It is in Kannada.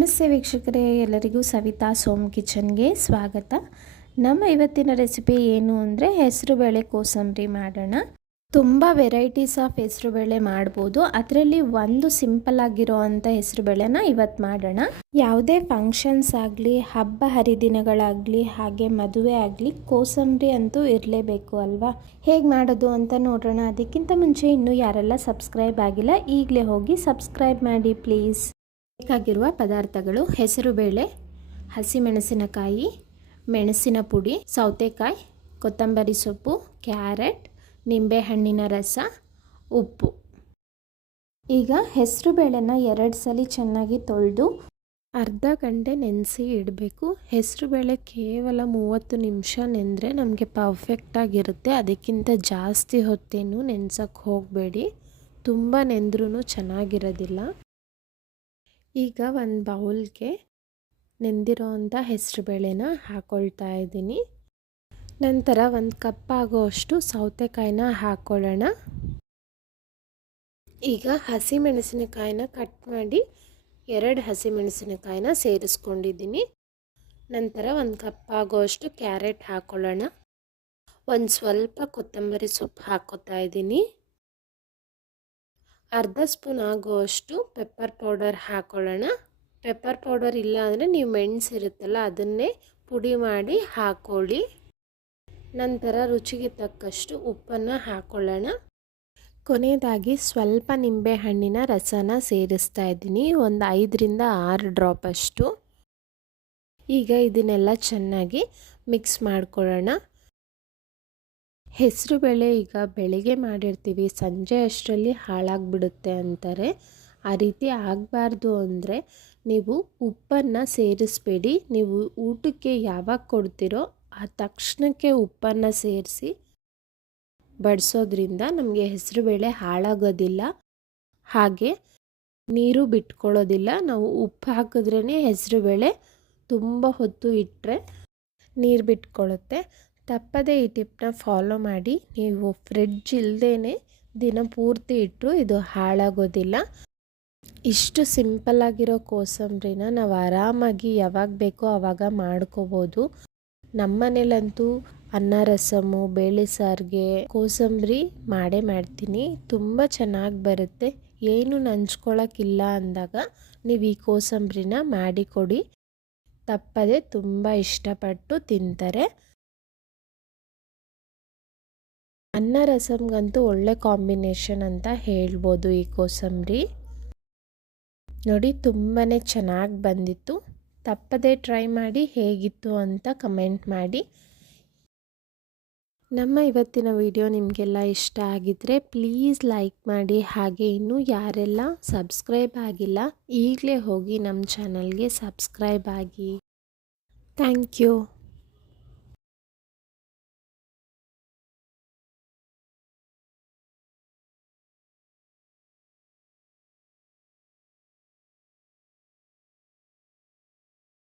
ನಮಸ್ತೆ ವೀಕ್ಷಕರೇ, ಎಲ್ಲರಿಗೂ ಸವಿತಾ ಸೋಮ್ ಕಿಚನ್ಗೆ ಸ್ವಾಗತ. ನಮ್ಮ ಇವತ್ತಿನ ರೆಸಿಪಿ ಏನು ಅಂದರೆ ಹೆಸರುಬೇಳೆ ಕೋಸಂಬರಿ ಮಾಡೋಣ. ತುಂಬ ವೆರೈಟೀಸ್ ಆಫ್ ಹೆಸರುಬೇಳೆ ಮಾಡ್ಬೋದು. ಅದರಲ್ಲಿ ಒಂದು ಸಿಂಪಲ್ ಆಗಿರೋ ಅಂಥ ಹೆಸರುಬೇಳೆನ ಇವತ್ತು ಮಾಡೋಣ. ಯಾವುದೇ ಫಂಕ್ಷನ್ಸ್ ಆಗಲಿ, ಹಬ್ಬ ಹರಿದಿನಗಳಾಗಲಿ, ಹಾಗೆ ಮದುವೆ ಆಗಲಿ ಕೋಸಂಬರಿ ಅಂತೂ ಇರಲೇಬೇಕು ಅಲ್ವಾ? ಹೇಗೆ ಮಾಡೋದು ಅಂತ ನೋಡೋಣ. ಅದಕ್ಕಿಂತ ಮುಂಚೆ ಇನ್ನೂ ಯಾರೆಲ್ಲ ಸಬ್ಸ್ಕ್ರೈಬ್ ಆಗಿಲ್ಲ, ಈಗಲೇ ಹೋಗಿ ಸಬ್ಸ್ಕ್ರೈಬ್ ಮಾಡಿ ಪ್ಲೀಸ್ ಬೇಕಾಗಿರುವ ಪದಾರ್ಥಗಳು ಹೆಸರುಬೇಳೆ ಹಸಿಮೆಣಸಿನಕಾಯಿ, ಮೆಣಸಿನ ಪುಡಿ, ಸೌತೆಕಾಯಿ, ಕೊತ್ತಂಬರಿ ಸೊಪ್ಪು, ಕ್ಯಾರೆಟ್, ನಿಂಬೆಹಣ್ಣಿನ ರಸ, ಉಪ್ಪು. ಈಗ ಹೆಸರುಬೇಳೆನ ಎರಡು ಸಲ ಚೆನ್ನಾಗಿ ತೊಳೆದು ಅರ್ಧ ಗಂಟೆ ನೆನೆಸಿ ಇಡಬೇಕು. ಹೆಸರುಬೇಳೆ ಕೇವಲ ಮೂವತ್ತು ನಿಮಿಷ ನೆಂದರೆ ನಮಗೆ ಪರ್ಫೆಕ್ಟಾಗಿರುತ್ತೆ ಅದಕ್ಕಿಂತ ಜಾಸ್ತಿ ಹೊತ್ತೇನು ನೆನ್ಸೋಕ್ಕೆ ಹೋಗಬೇಡಿ. ತುಂಬ ನೆಂದ್ರೂ ಚೆನ್ನಾಗಿರೋದಿಲ್ಲ. ಈಗ ಒಂದು ಬೌಲ್ಗೆ ನೆಂದಿರೋ ಅಂಥ ಹೆಸರುಬೇಳೆನ ಹಾಕ್ಕೊಳ್ತಾ ಇದ್ದೀನಿ. ನಂತರ ಒಂದು ಕಪ್ ಆಗೋಷ್ಟು ಸೌತೆಕಾಯಿನ ಹಾಕ್ಕೊಳ್ಳೋಣ ಈಗ ಹಸಿಮೆಣಸಿನಕಾಯಿನ ಕಟ್ ಮಾಡಿ ಎರಡು ಹಸಿಮೆಣಸಿನಕಾಯಿನ ಸೇರಿಸ್ಕೊಂಡಿದ್ದೀನಿ. ನಂತರ ಒಂದು ಕಪ್ ಆಗೋಷ್ಟು ಕ್ಯಾರೆಟ್ ಹಾಕ್ಕೊಳ್ಳೋಣ ಒಂದು ಸ್ವಲ್ಪ ಕೊತ್ತಂಬರಿ ಸೊಪ್ಪು ಹಾಕ್ಕೊತಾ ಇದ್ದೀನಿ. ಅರ್ಧ ಸ್ಪೂನ್ ಆಗುವಷ್ಟು ಪೆಪ್ಪರ್ ಪೌಡರ್ ಹಾಕ್ಕೊಳ್ಳೋಣ ಪೆಪ್ಪರ್ ಪೌಡರ್ ಇಲ್ಲ ಅಂದರೆ ನೀವು ಮೆಣಸಿರುತ್ತಲ್ಲ ಅದನ್ನೇ ಪುಡಿ ಮಾಡಿ ಹಾಕ್ಕೊಳ್ಳಿ ನಂತರ ರುಚಿಗೆ ತಕ್ಕಷ್ಟು ಉಪ್ಪನ್ನು ಹಾಕ್ಕೊಳ್ಳೋಣ ಕೊನೆಯದಾಗಿ ಸ್ವಲ್ಪ ನಿಂಬೆಹಣ್ಣಿನ ರಸನ ಸೇರಿಸ್ತಾ ಇದ್ದೀನಿ. ಒಂದು ಐದರಿಂದ ಆರು ಡ್ರಾಪ್ ಅಷ್ಟು. ಈಗ ಇದನ್ನೆಲ್ಲ ಚೆನ್ನಾಗಿ ಮಿಕ್ಸ್ ಮಾಡ್ಕೊಳ್ಳೋಣ. ಹೆಸರು ಬೇಳೆ ಈಗ ಬೆಳಿಗ್ಗೆ ಮಾಡಿರ್ತೀವಿ, ಸಂಜೆ ಅಷ್ಟರಲ್ಲಿ ಹಾಳಾಗಿಬಿಡುತ್ತೆ ಅಂತಾರೆ. ಆ ರೀತಿ ಆಗಬಾರ್ದು ಅಂದರೆ ನೀವು ಉಪ್ಪನ್ನು ಸೇರಿಸ್ಬೇಡಿ. ನೀವು ಊಟಕ್ಕೆ ಯಾವಾಗ ಕೊಡ್ತೀರೋ ಆ ತಕ್ಷಣಕ್ಕೆ ಉಪ್ಪನ್ನು ಸೇರಿಸಿ ಬಡಿಸೋದ್ರಿಂದ ನಮಗೆ ಹೆಸರುಬೇಳೆ ಹಾಳಾಗೋದಿಲ್ಲ. ಹಾಗೆ ನೀರು ಬಿಟ್ಕೊಳ್ಳೋದಿಲ್ಲ. ನಾವು ಉಪ್ಪು ಹಾಕಿದ್ರೇ ಹೆಸರುಬೇಳೆ ತುಂಬ ಹೊತ್ತು ಇಟ್ಟರೆ ನೀರು ಬಿಟ್ಕೊಳ್ಳುತ್ತೆ. ತಪ್ಪದೇ ಈ ಟಿಪ್ನ ಫಾಲೋ ಮಾಡಿ. ನೀವು ಫ್ರಿಡ್ಜ್ ಇಲ್ಲದೇ ದಿನ ಪೂರ್ತಿ ಇಟ್ಟರು ಇದು ಹಾಳಾಗೋದಿಲ್ಲ. ಇಷ್ಟು ಸಿಂಪಲ್ಲಾಗಿರೋ ಕೋಸಂಬರಿನ ನಾವು ಆರಾಮಾಗಿ ಯಾವಾಗ ಬೇಕೋ ಆವಾಗ ಮಾಡ್ಕೋಬೋದು. ನಮ್ಮನೇಲಂತೂ ಅನ್ನ, ರಸಮು, ಬೇಳೆ ಸಾರಿಗೆ ಕೋಸಂಬರಿ ಮಾಡೇ ಮಾಡ್ತೀನಿ. ತುಂಬ ಚೆನ್ನಾಗಿ ಬರುತ್ತೆ. ಏನು ನಂಚ್ಕೊಳ್ಳೋಕ್ಕಿಲ್ಲ ಅಂದಾಗ ನೀವು ಈ ಕೋಸಂಬರಿನ ಮಾಡಿಕೊಡಿ ತಪ್ಪದೆ ತುಂಬ ಇಷ್ಟಪಟ್ಟು ತಿಂತಾರೆ. ಅನ್ನ ರಸಮ್ಗಂತೂ ಒಳ್ಳೆ ಕಾಂಬಿನೇಷನ್ ಅಂತ ಹೇಳ್ಬೋದು ಈ ಕೋಸಂಬರಿ. ನೋಡಿ ತುಂಬಾ ಚೆನ್ನಾಗಿ ಬಂದಿತ್ತು. ತಪ್ಪದೇ ಟ್ರೈ ಮಾಡಿ ಹೇಗಿತ್ತು ಅಂತ ಕಮೆಂಟ್ ಮಾಡಿ. ನಮ್ಮ ಇವತ್ತಿನ ವಿಡಿಯೋ ನಿಮಗೆಲ್ಲ ಇಷ್ಟ ಆಗಿದ್ದರೆ ಪ್ಲೀಸ್ ಲೈಕ್ ಮಾಡಿ. ಹಾಗೆ ಇನ್ನೂ ಯಾರೆಲ್ಲ ಸಬ್ಸ್ಕ್ರೈಬ್ ಆಗಿಲ್ಲ, ಈಗಲೇ ಹೋಗಿ ನಮ್ಮ ಚಾನಲ್ಗೆ ಸಬ್ಸ್ಕ್ರೈಬ್ ಆಗಿ. Thank you.